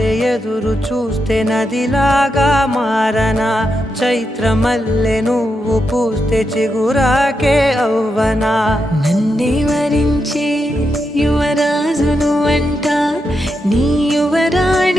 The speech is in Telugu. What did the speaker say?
వలె ఎదురు చూస్తే నదిలాగా మారనా చైత్రమల్లె నువ్వు పూస్తే చిగురాకే అవ్వనా నన్నే వరించే యువరాజును అంట నీ యువరాణి